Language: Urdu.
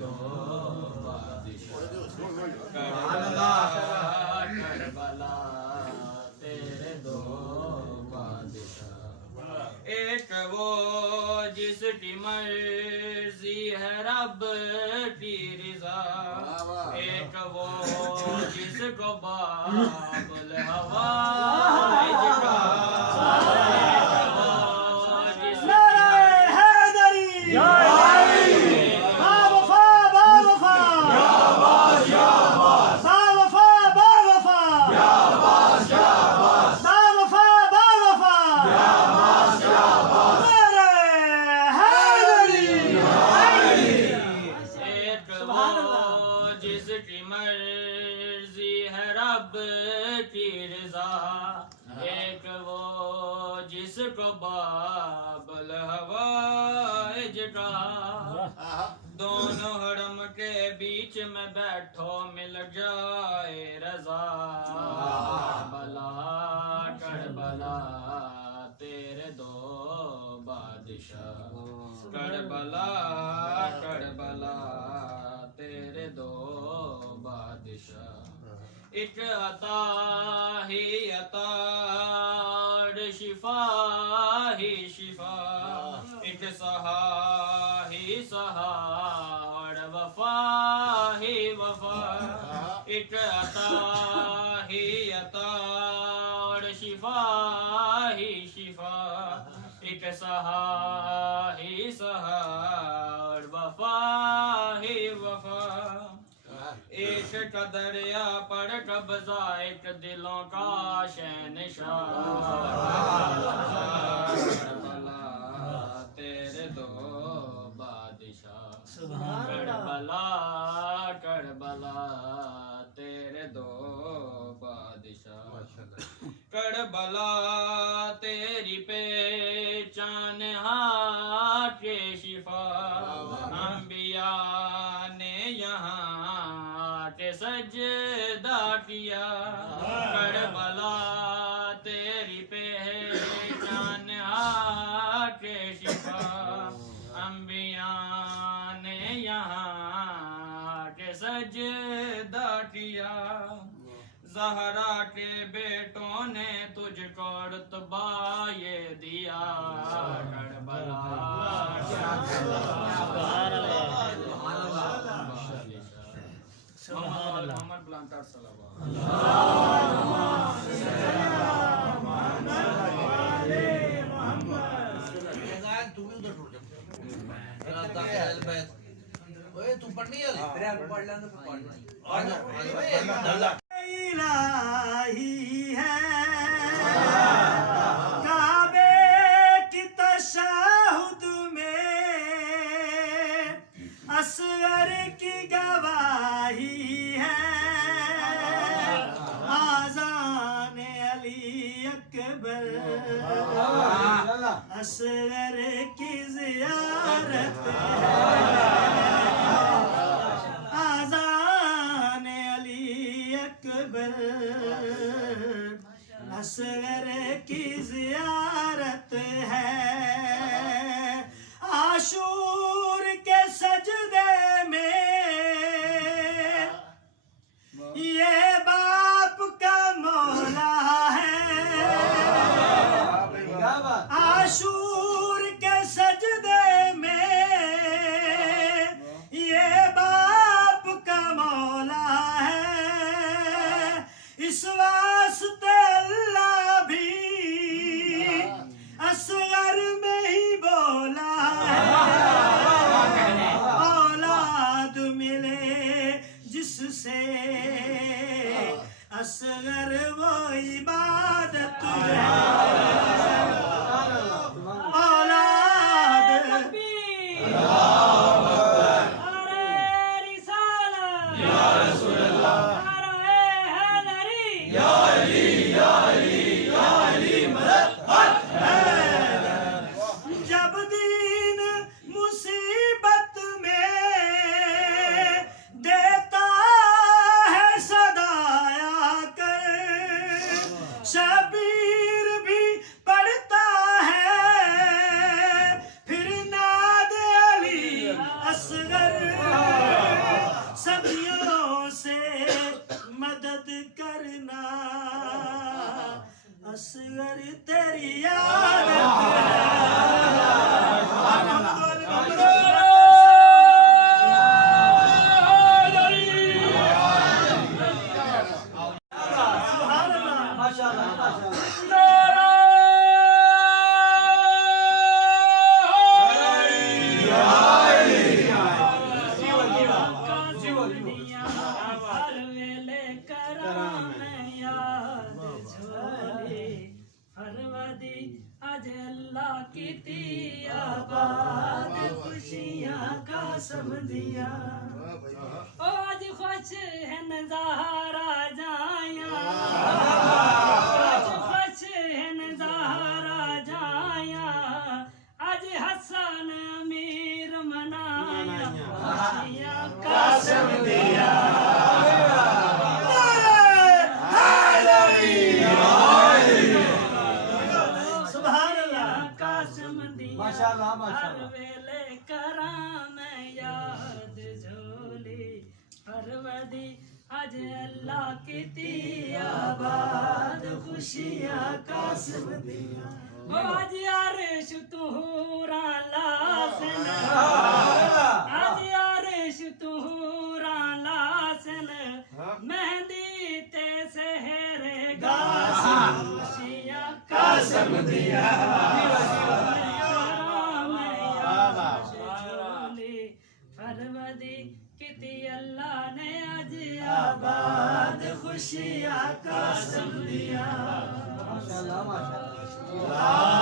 دو بادشاہ کربلا تیرے دو بادشاہ ایک وہ جس کی مرضی ہے رب کی رضا ایک وہ جس کو باب الحوائج کا ایک وہ جس کو باب الحوائج کا دونوں حرم کے بیچ میں بیٹھو مل جائے رضا کربلا کربلا تیرے دو بادشاہ کربلا کربلا تیرے دو بادشاہ ایک عطا ہی عطا شفا ہی شفا ایک سہا ہی سہا وفا ہی وفا ایک عطا ہی عطا شفا ہی شفا ایک سہا ہی سہا وفا ہی وفا ایک کا دریا پر قبضہ ایک دلوں کا شہنشاہ کربلا تیرے دو بادشاہ کربلا کربلا تیرے دو بادشاہ کربلا تیری پہچان ہاتھ کے شفا انبیاء نے یہاں سجدہ کیا کربلا تیری پہچان کے شفا انبیاء نے یہاں کے سجدہ کیا زہرا کے بیٹوں نے تجھ کو رتبہ یہ دیا کربلا محمد بلانٹر صلوات الہی ہے کعبے کی تشہد میں اصغر کی گواہی ہے آذان علی اکبر اصغر کی زیارت ہے آذان علی اکبر اصغر کی زیارت ہے عاشور کے سجدے میں یہ باپ کا مولا ہے عاشور کے سجدے میں یہ باپ کا مولا ہے اس واسطے اللہ بھی اصغر میں ہی بولا ہے اولاد ملے جس سے اصغر وہ عبادت ہے اولاد جب دین مصیبت میں دیتا ہے صدایا کر شبیر بھی پڑھتا ہے پھر ناد علی اصغر شادیوں سے مدد کرنا اصغر تیری یاد آج خوش ہے نظارہ جایا آج خوش ہے نظارہ جایا آج حسن امیر منایا خوشیاں قاسم دیا سبحان اللہ قاسم دیا ماشاءاللہ ہر ویلے کرام یاد جھولی پروردی آج اللہ کی تھی آباد خوشیاں قاسم دیا آج عرش طہورا لاسن آج عرش طہورا لاسن مہندی تے سحر گاسم خوشیاں قاسم دیا پروردی کتی اللہ نے آج آباد خوشیاں قاسم دیا ماشاءاللہ ماشاءاللہ